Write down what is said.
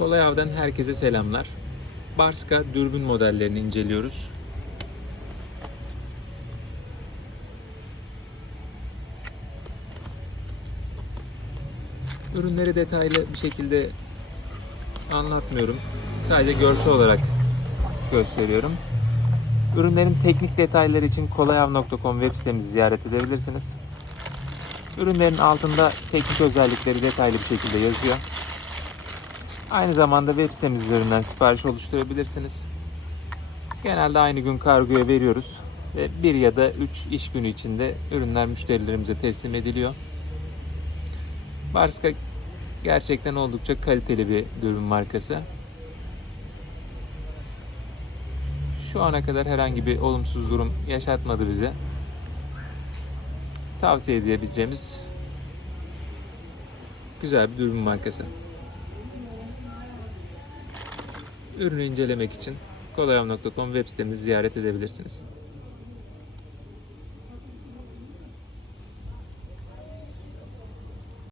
Kolay Av'dan herkese selamlar. Barska dürbün modellerini inceliyoruz. Ürünleri detaylı bir şekilde anlatmıyorum. Sadece görsel olarak gösteriyorum. Ürünlerin teknik detayları için kolayav.com web sitemizi ziyaret edebilirsiniz. Ürünlerin altında teknik özellikleri detaylı bir şekilde yazıyor. Aynı zamanda web sitemiz üzerinden sipariş oluşturabilirsiniz. Genelde aynı gün kargoya veriyoruz ve bir ya da 3 iş günü içinde ürünler müşterilerimize teslim ediliyor. Barska gerçekten oldukça kaliteli bir dürbün markası. Şu ana kadar herhangi bir olumsuz durum yaşatmadı bize. Tavsiye edebileceğimiz güzel bir dürbün markası. Ürünü incelemek için kolayav.com web sitemizi ziyaret edebilirsiniz.